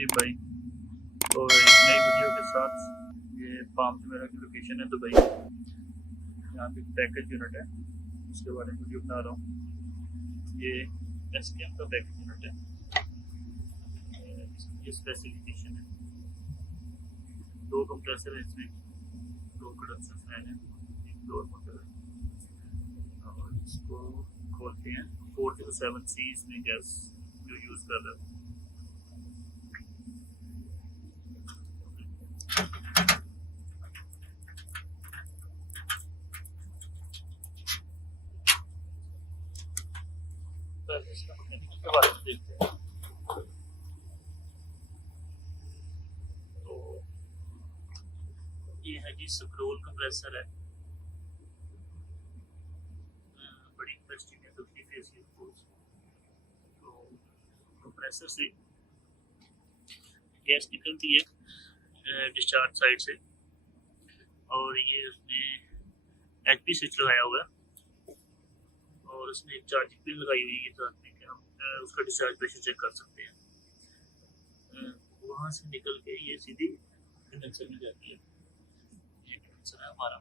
जी भाई, तो एक नई वीडियो के साथ ये पाम जुमेरा की लोकेशन है दुबई। यहाँ पे पैकेज यूनिट है, उसके बारे में वीडियो बना रहा हूँ। ये एसकेएम का पैकेज यूनिट है। ये स्पेसिफिकेशन है, 2 कंप्रेसर है इसमें, 2 कंडेंसर फैन है, एक फ्लोर मोटर है। और इसको खोलते हैं, 407C इसमें गैस जो यूज़ कर रहा है। इसका मैकेनिज्म के बारे में देखते हैं। तो ये है जी स्क्रोल कंप्रेसर है, बड़ी इंटरेस्टिंग है। 50 फेस की फोर्स, तो कंप्रेसर से गैस निकलती है डिस्चार्ज साइड से, और ये उसमें एचपी स्विच लगाया हुआ है और उसमें एक चार्जिंग पिन लगाई हुई है साथ में कि हम उसका डिस्चार्ज प्रेशर चेक कर सकते हैं। वहाँ से निकल के ये सीधी कंडेंसर में जाती है। ये कंडेंसर है हमारा।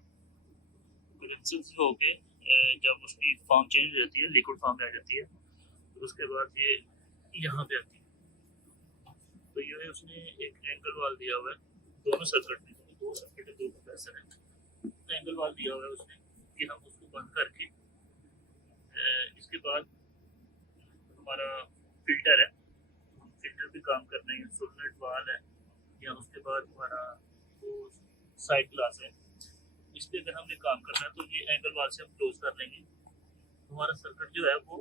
कंडेंसर से होके जब उसकी फॉर्म चेंज हो जाती है, लिक्विड फॉर्म में आ जाती है, तो उसके बाद ये यहाँ पे आती है। तो ये है उसने एक एंगल वाल दिया हुआ है दोनों सर्किट में, 2 सर्किट है, 2 कंप्रेसर है। एंगल वाल दिया हुआ है उसने कि हम उसको बंद करके इसके बाद हमारा फिल्टर है, फिल्टर पे काम करना है। सोलनट वाल है, या उसके बाद हमारा वो साइड ग्लास है, इस पे अगर हमने काम करना है तो ये एंगल वाल से हम क्लोज कर लेंगे। हमारा सर्किट जो है वो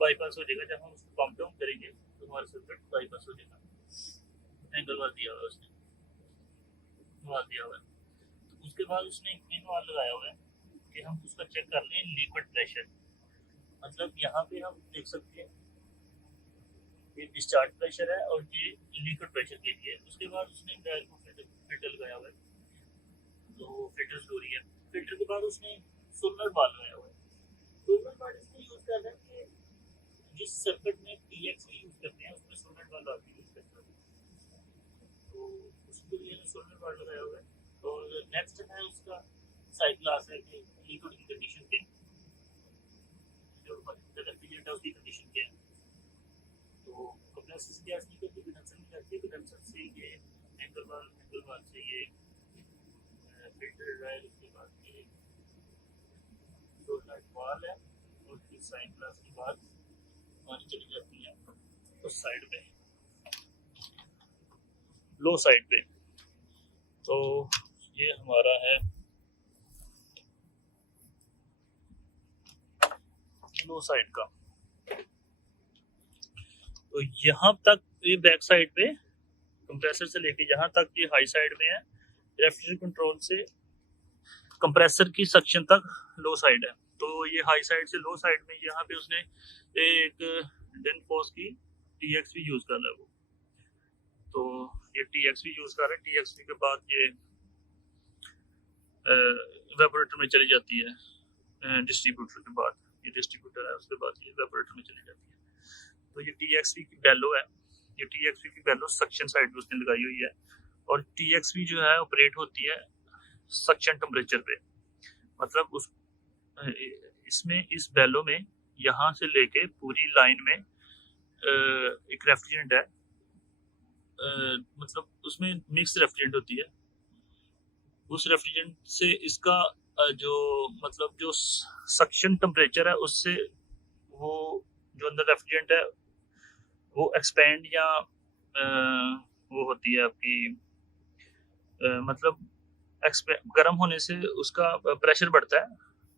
बाईपास हो जाएगा। जब हम उसको पंप डाउन करेंगे तो हमारा सर्किट बाईपास हो जाएगा। एंगल वाल दिया हुआ है उसने, वाल दिया हुआ है। तो उसके बाद उसने एक पिन वाल लगाया हुआ है कि हम उसका चेक कर लें लिक्विड प्रेशर। मतलब यहाँ पे हम देख सकते हैं ये डिस्चार्ज प्रेशर है और ये लिक्विड प्रेशर के लिए। उसके बाद उसने डायल को फिल्टर लगाया हुआ है, तो फिल्टर स्टोरी है। फिल्टर के बाद उसने सोलनर वाल लगाया हुआ है। सोलनर वाल इसमें यूज कर रहे हैं कि जिस सर्किट में टीएक्स यूज करते हैं उसमें सोलनर वाल आती यूज करते हैं, तो उसके लिए सोलनर वाल लगाया हुआ है। और नेक्स्ट है उसका साइड ग्लास है कि लिक्विड की कंडीशन पे जो रेफ्रिजरेटर है उसकी कंडीशन क्या है। तो कंप्रेसर से गैस निकलती है, कंडेंसर में जाती है, कंडेंसर से ये एंगल वाल से ये फिल्टर ड्रायर, उसके बाद ये सोलनट वाल है, और फिर साइड ग्लास के बाद हमारी चली जाती है उस साइड पे, लो साइड पे। तो ये हमारा है लो साइड का। तो यहाँ तक ये बैक साइड पे कंप्रेसर से लेके यहाँ तक ये हाई साइड में है। रेफ्रिजरेटर कंट्रोल से कंप्रेसर की सेक्शन तक लो साइड है। तो ये हाई साइड से लो साइड में यहाँ पे उसने एक डेनफोर्स की टीएक्सवी यूज कर रहा है वो। तो ये टीएक्सवी यूज कर रहा है। टीएक्सवी के बाद ये इवेपोरेटर में चली जाती है। डिस्ट्रीब्यूटर के बाद ये डिस्ट्रीब्यूटर है, उसके बाद ये इवेपोरेटर में चली जाती है। तो ये टीएक्सवी की बेलो है। ये टीएक्सवी की बेलो सक्शन साइड पे उसने लगाई हुई है, और टीएक्सवी जो है ऑपरेट होती है सक्शन टेम्परेचर पे। मतलब उस इसमें इस बेलो में यहाँ से लेके पूरी लाइन में एक रेफ्रिजरेंट है, मतलब उसमें मिक्स रेफ्रिजरेंट होती है। उस रेफ्रिजरेंट से इसका जो मतलब जो सक्शन टेम्परेचर है उससे वो जो अंदर रेफ्रिजरेंट है वो एक्सपेंड या वो होती है आपकी मतलब गर्म होने से उसका प्रेशर बढ़ता है,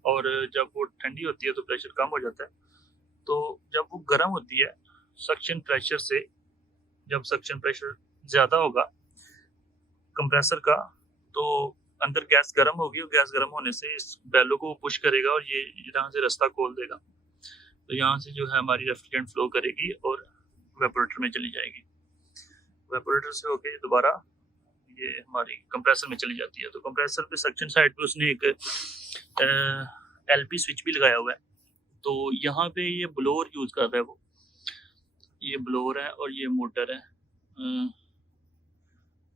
और जब वो ठंडी होती है तो प्रेशर कम हो जाता है। तो जब वो गर्म होती है सक्शन प्रेशर से, जब सक्शन प्रेशर ज़्यादा होगा कंप्रेसर का, तो अंदर गैस गर्म होगी, और गैस गर्म होने से इस बेलो को पुश करेगा और ये यहाँ से रास्ता खोल देगा। तो यहाँ से जो है हमारी रेफ्रिजरेंट फ्लो करेगी और वेपोरेटर में चली जाएगी। वेपोरेटर से होके दोबारा ये हमारी कंप्रेसर में चली जाती है। तो कंप्रेसर पे सक्शन साइड पे उसने एक एलपी स्विच भी लगाया हुआ है। तो यहाँ पे ये ब्लोअर यूज कर रहा है वो, ये ब्लोअर है और ये मोटर है।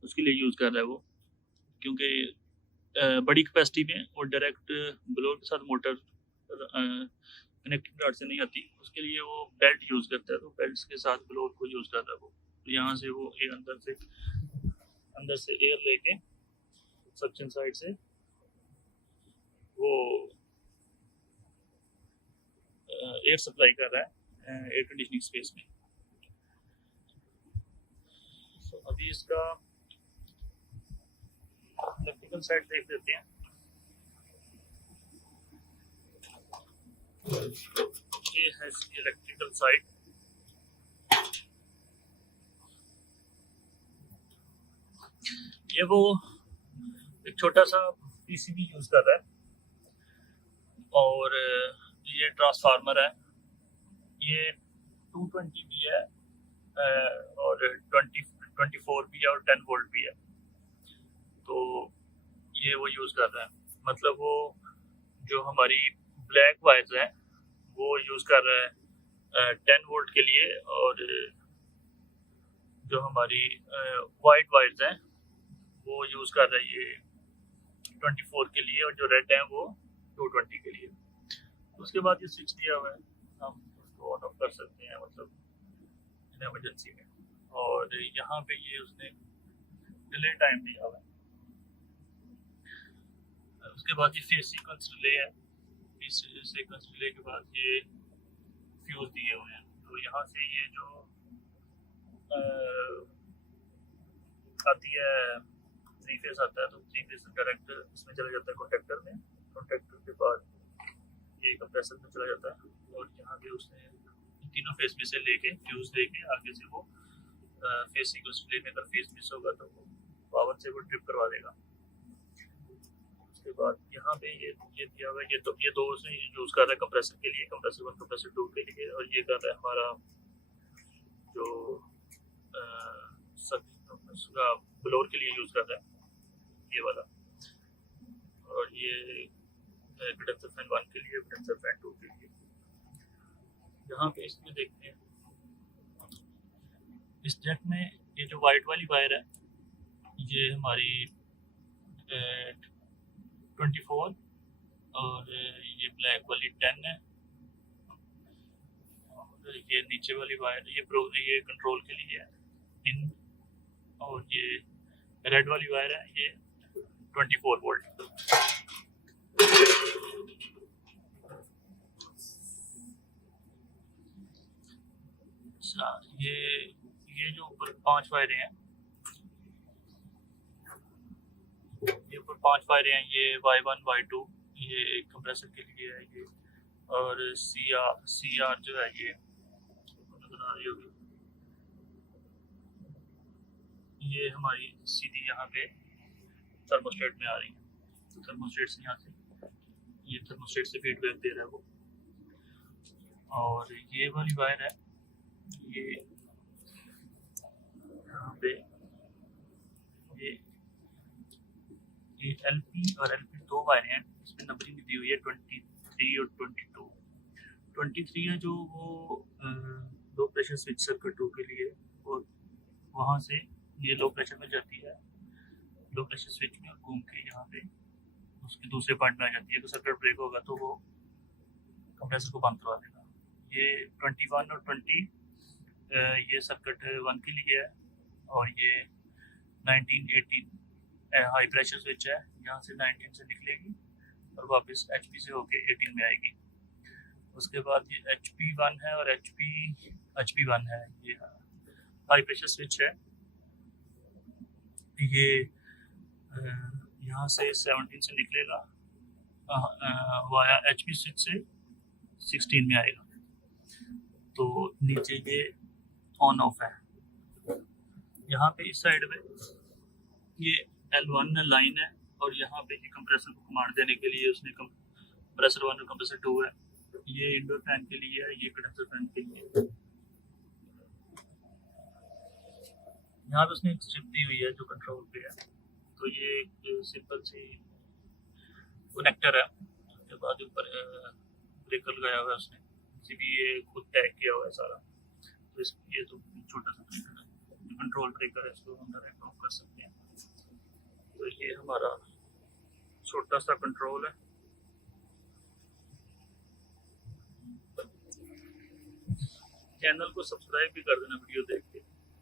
उसके लिए यूज़ कर रहा है वो, क्योंकि बड़ी कैपेसिटी में और डायरेक्ट ब्लोअर के साथ मोटर कनेक्टिंग रॉड से नहीं आती, उसके लिए वो बेल्ट यूज़ करता है। तो बेल्ट के साथ ब्लोअर को यूज़ कर रहा है वो। तो यहाँ से वो अंदर से एयर लेके सक्शन साइड से वो एयर सप्लाई कर रहा है एयर कंडीशनिंग स्पेस में। तो अभी इसका इलेक्ट्रिकल साइड देख लेते हैं। ये है इसकी इलेक्ट्रिकल साइड। ये वो एक छोटा सा पीसीबी यूज कर रहा है, और ये ट्रांसफार्मर है। ये 220 भी है और 24 भी है और 10 वोल्ट भी है। तो ये वो यूज़ कर रहा है, मतलब वो जो हमारी ब्लैक वायर्स हैं वो यूज़ कर रहा है 10 वोल्ट के लिए, और जो हमारी वाइट वायर्स हैं वो यूज़ कर रहा है ये 24 के लिए, और जो रेड है वो 220 के लिए। उसके बाद ये स्विच दिया हुआ है, हम उसको ऑन ऑफ कर सकते हैं, मतलब इन एमरजेंसी में। और यहाँ पे ये उसने डिले टाइम दिया हुआ है। उसके बाद ये फेस सीक्वेंस रिले है। फेस सीक्वेंस रिले के बाद ये फ्यूज दिए हुए हैं। तो यहाँ से ये जो आती है 3 फेस आता है, तो 3 फेस डायरेक्ट उसमें चला जाता है कॉन्टेक्टर में। कॉन्टेक्टर के बाद ये कंप्रेसर में चला जाता है, और यहाँ पे उसने तीनों फेस में से लेके फ्यूज लेके आगे से वो फेस सीक्वेंस रिले में अगर फेस मिस होगा तो वो पावर से वो ट्रिप करवा देगा। उसके बाद यहाँ पे ये दिया हुआ है, ये दो से यूज़ कर रहा है कंप्रेसर के लिए, कंप्रेसर 1 कंप्रेसर 2 के लिए, और ये कर रहा है हमारा जो ब्लोअर के लिए यूज़ कर रहा है ये वाला, और ये कंडेंसर फैन 1 के लिए, कंडेंसर फैन 2 के लिए। यहाँ पे इसमें देखते हैं इस जेट में ये जो वाइट वाली वायर है ये हमारी 24, और ये ब्लैक वाली 10 है, और ये नीचे वाली वायर ये कंट्रोल के लिए है इन, और ये रेड वाली वायर है ये 24 वोल्ट। अच्छा, ये जो ऊपर 5 वायरें हैं, ये ऊपर 5 वायरें हैं, ये Y1 Y2 ये कंप्रेसर के लिए है ये, और CR जो है ये नजर आ रही होगी, ये हमारी सीधी यहाँ पे थर्मोस्टेट में आ रही है। थर्मोस्टेट से यहाँ से ये थर्मोस्टेट से फीडबैक दे रहा है वो। और ये वाली वायर है ये यहाँ पे ये LP और LP 2 वायर हैं, इसमें नंबरिंग दी हुई है 23 और 22। 23 है जो वो लो प्रेशर स्विच सर्किट 2 के लिए, और वहाँ से ये लो प्रेशर में जाती है, लो प्रेशर स्विच में घूम के यहाँ पे उसके दूसरे पॉइंट में आ जाती है। तो सर्किट ब्रेक होगा तो वो कंप्रेसर को बंद करवा देगा। ये 21 और 20 ये सर्किट 1 के लिए है, और ये 19 18 हाई प्रेशर स्विच है, यहाँ से 19 से निकलेगी और वापस HP से होके 18 में आएगी। उसके बाद ये HP1 है और HP1 है, ये हाई प्रेशर स्विच है। ये यहाँ से 17 से निकलेगा वाया HP स्विच से 16 में आएगा। तो नीचे ये ऑन ऑफ है। यहाँ पे इस साइड में ये L1 लाइन है, और यहाँ पे ये कंप्रेसर को कमांड देने के लिए उसने कंप्रेसर 1 और कंप्रेसर 2 है। ये इंडोर फैन के लिए है, ये कंडेंसर फैन के लिए। यहाँ पे उसने एक स्ट्रिप दी हुई है जो कंट्रोल पे है। तो ये एक सिंपल सी कनेक्टर है, उसके बाद ऊपर ब्रेकर लगाया हुआ है उसने, इसी भी ये खुद टैग किया हुआ है सारा। तो ये तो छोटा सा कंट्रोल कंट्रोल ब्रेकर है, इसको हम डायरेक्ट ऑफ कर सकते हैं। तो ये हमारा छोटा सा कंट्रोल है। चैनल को सब्सक्राइब भी कर देना वीडियो देख